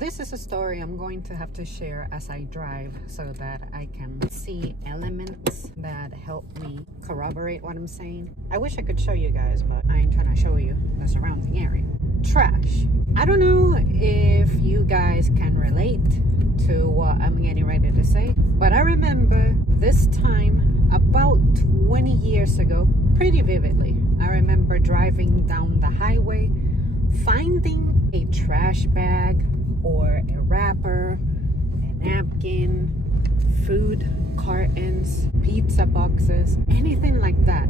This is a story I'm going to have to share as I drive so that I can see elements that help me corroborate what I'm saying. I wish I could show you guys, but I ain't trying to show you the surrounding area. Trash. I don't know if you guys can relate to what I'm getting ready to say, but I remember this time about 20 years ago pretty vividly. I remember driving down the highway, finding a trash bag or a wrapper, a napkin, food cartons, pizza boxes, anything like that,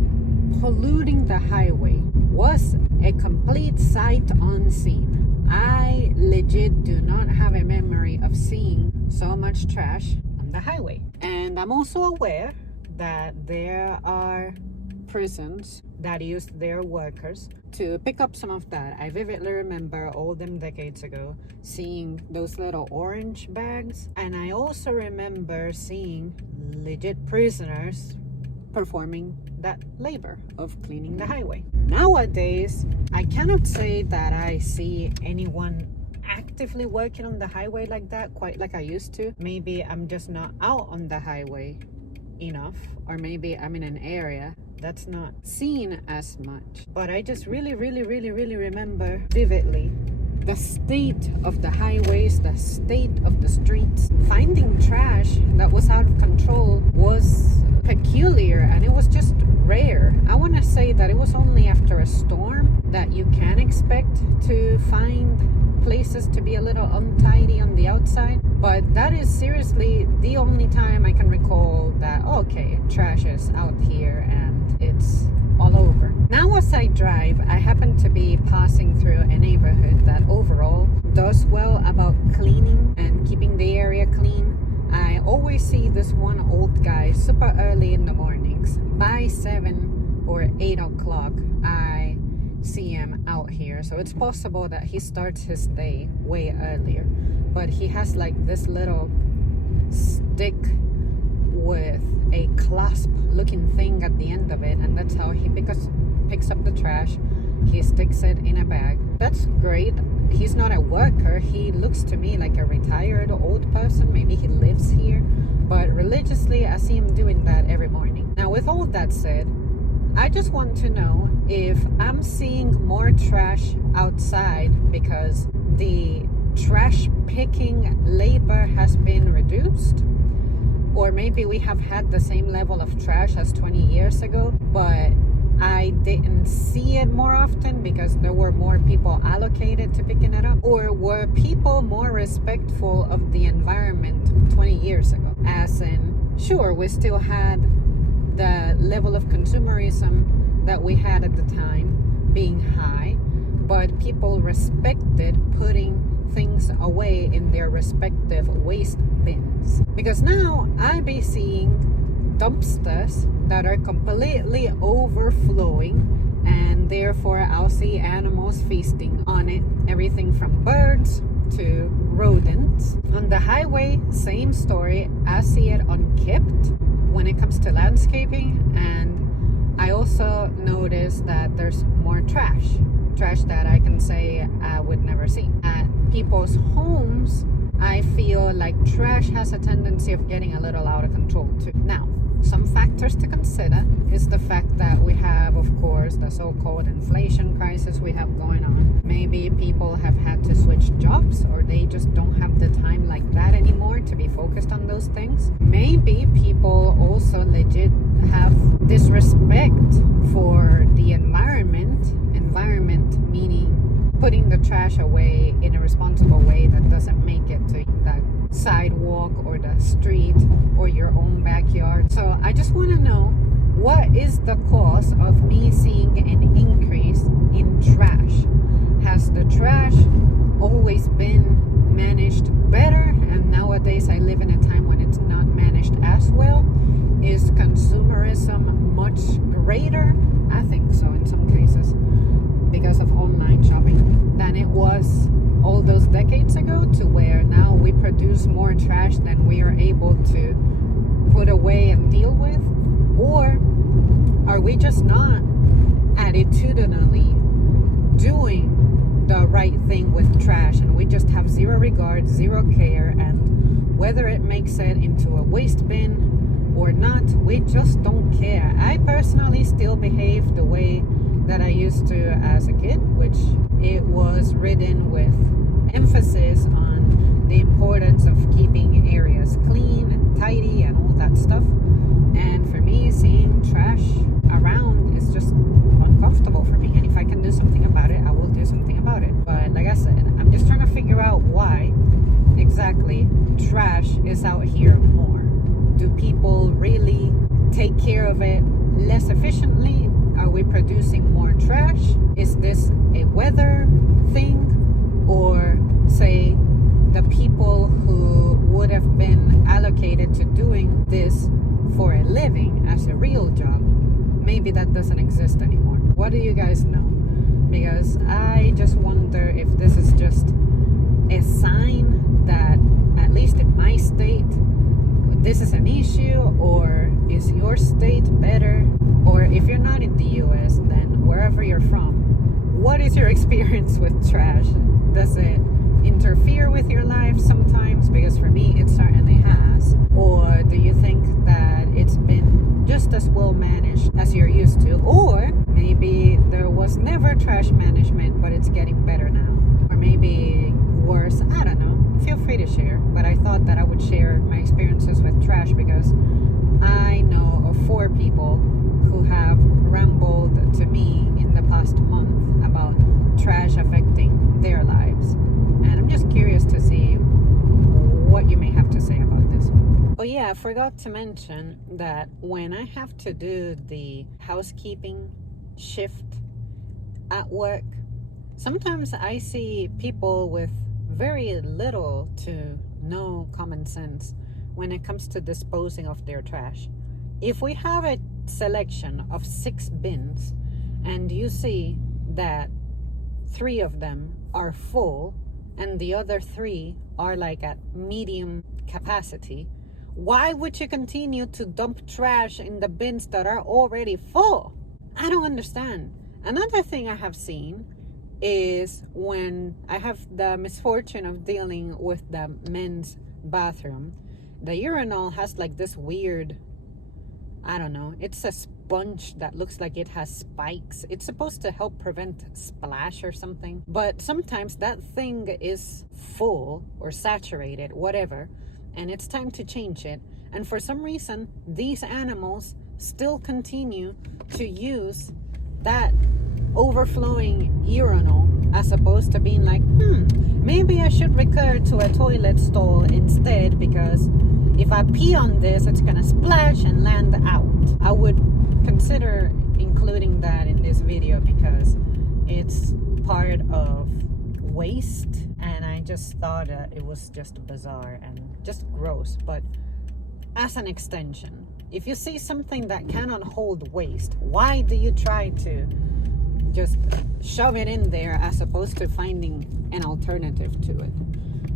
polluting the highway. Was a complete sight unseen. I legit do not have a memory of seeing so much trash on the highway. And I'm also aware that there are prisons that use their workers to pick up some of that. I vividly remember all them decades ago seeing those little orange bags, and I also remember seeing legit prisoners performing that labor of cleaning the highway. Nowadays, I cannot say that I see anyone actively working on the highway like that quite like I used to. Maybe I'm just not out on the highway enough, or maybe I'm in an area that's not seen as much. But I just really remember vividly the state of the highways, the state of the streets. Finding trash that was out of control was peculiar, and it was just rare. I want to say that it was only after a storm that you can expect to find places to be a little untidy on the outside, but that is seriously the only time I can recall that, okay, trash is out here and it's all over. Now as I drive, I happen to be passing through a neighborhood that overall does well about cleaning and keeping the area clean. I always see this one old guy super early in the mornings. By 7 or 8 o'clock, I see him out here. So it's possible that he starts his day way earlier. But he has like this little stick with a clasp looking thing at the end of it, and that's how he picks up the trash. He sticks it in a bag. That's great. He's not a worker. He looks to me like a retired old person. Maybe he lives here, but religiously I see him doing that every morning. Now with all that said, I just want to know if I'm seeing more trash outside because the trash picking labor has been reduced, or maybe we have had the same level of trash as 20 years ago, but I didn't see it more often because there were more people allocated to picking it up. Or were people more respectful of the environment 20 years ago? As in, sure, we still had the level of consumerism that we had at the time being high, but people respected putting things away in their respective waste bins. Because now I be seeing dumpsters that are completely overflowing, and therefore I'll see animals feasting on it. Everything from birds to rodents. On the highway, same story. I see it unkept when it comes to landscaping, and I also notice that there's more trash that I can say I would never see. At people's homes, I feel like trash has a tendency of getting a little out of control too. Now, some factors to consider is the fact that we have, of course, the so-called inflation crisis we have going on. Maybe people have had to switch jobs, or they just don't have the time like that anymore to be focused on those things. Maybe people also legit have disrespect for the environment meaning putting the trash away in a responsible way that doesn't make it to the sidewalk or the street or your own backyard. So I just want to know, what is the cause of me seeing an increase in trash? Has the trash always been managed better, and nowadays I live in a time when it's not managed as well? Is consumerism much greater? I think so in some cases, because of online shopping, than it was all those decades ago, to where now we produce more trash than we are able to put away and deal with? Or are we just not attitudinally doing the right thing with trash, and we just have zero regard, zero care, and whether it makes it into a waste bin or not, we just don't care. I personally still behave the way that I used to as a kid, which it was ridden with emphasis on the importance of keeping areas clean and tidy and all that stuff. And for me, seeing trash around is just uncomfortable for me. And if I can do something about it, I will do something about it. But like I said, I'm just trying to figure out why exactly trash is out here more. Do people really take care of it less efficiently? Are we producing more trash? Is this a weather thing? Or say the people who would have been allocated to doing this for a living as a real job, maybe that doesn't exist anymore. What do you guys know? Because I just wonder if this is just a sign that, at least in my state, this is an issue, or is your state better? Or if you're not in the US, then wherever you're from, what is your experience with trash? Does it interfere with your life sometimes? Because for me, it certainly has. Or do you think that it's been just as well managed as you're used to? Or maybe there was never trash management, but it's getting better now. Or maybe worse, I don't know. Feel free to share. But I thought that I would share my experiences with trash because I know of 4 people who have rambled to me in the past month about trash affecting their lives. And I'm just curious to see what you may have to say about this. Oh yeah, I forgot to mention that when I have to do the housekeeping shift at work, sometimes I see people with very little to no common sense when it comes to disposing of their trash. If we have a selection of 6 bins and you see that 3 of them are full and the other 3 are like at medium capacity, why would you continue to dump trash in the bins that are already full? I don't understand. Another thing I have seen is when I have the misfortune of dealing with the men's bathroom, the urinal has like this weird, I don't know, it's a sponge that looks like it has spikes. It's supposed to help prevent splash or something, but sometimes that thing is full or saturated, whatever, and it's time to change it. And for some reason, these animals still continue to use that overflowing urinal as opposed to being like, maybe I should recur to a toilet stall instead, because if I pee on this, it's gonna splash and land out. I would consider including that in this video because it's part of waste, and I just thought it was just bizarre and just gross. But as an extension, if you see something that cannot hold waste, why do you try to just shove it in there as opposed to finding an alternative to it?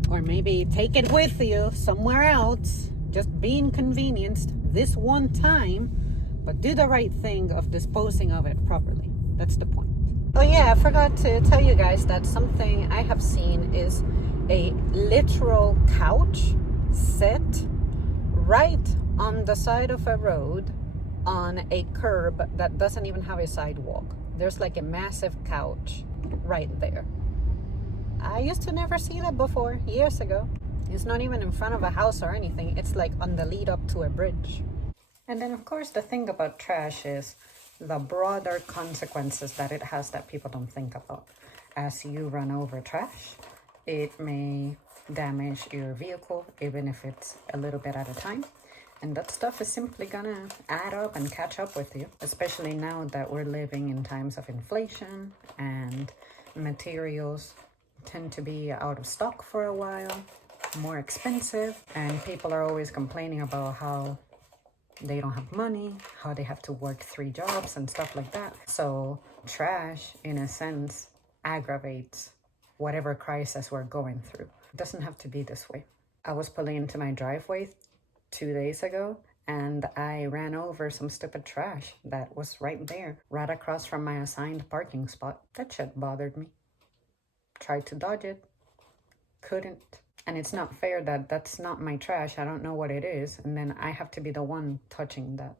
Or maybe take it with you somewhere else, just be inconvenienced this one time, but do the right thing of disposing of it properly. That's the point. Oh yeah, I forgot to tell you guys that something I have seen is a literal couch set right on the side of a road on a curb that doesn't even have a sidewalk. There's like a massive couch right there. I used to never see that before, years ago. It's not even in front of a house or anything. It's like on the lead up to a bridge. And then of course the thing about trash is the broader consequences that it has that people don't think about. As you run over trash, it may damage your vehicle, even if it's a little bit at a time. And that stuff is simply gonna add up and catch up with you, especially now that we're living in times of inflation and materials tend to be out of stock for a while, more expensive, and people are always complaining about how they don't have money, how they have to work 3 jobs and stuff like that. So trash, in a sense, aggravates whatever crisis we're going through. It doesn't have to be this way. I was pulling into my driveway 2 days ago and I ran over some stupid trash that was right there, right across from my assigned parking spot. That shit bothered me. Tried to dodge it, couldn't. And it's not fair that that's not my trash. I don't know what it is. And then I have to be the one touching that.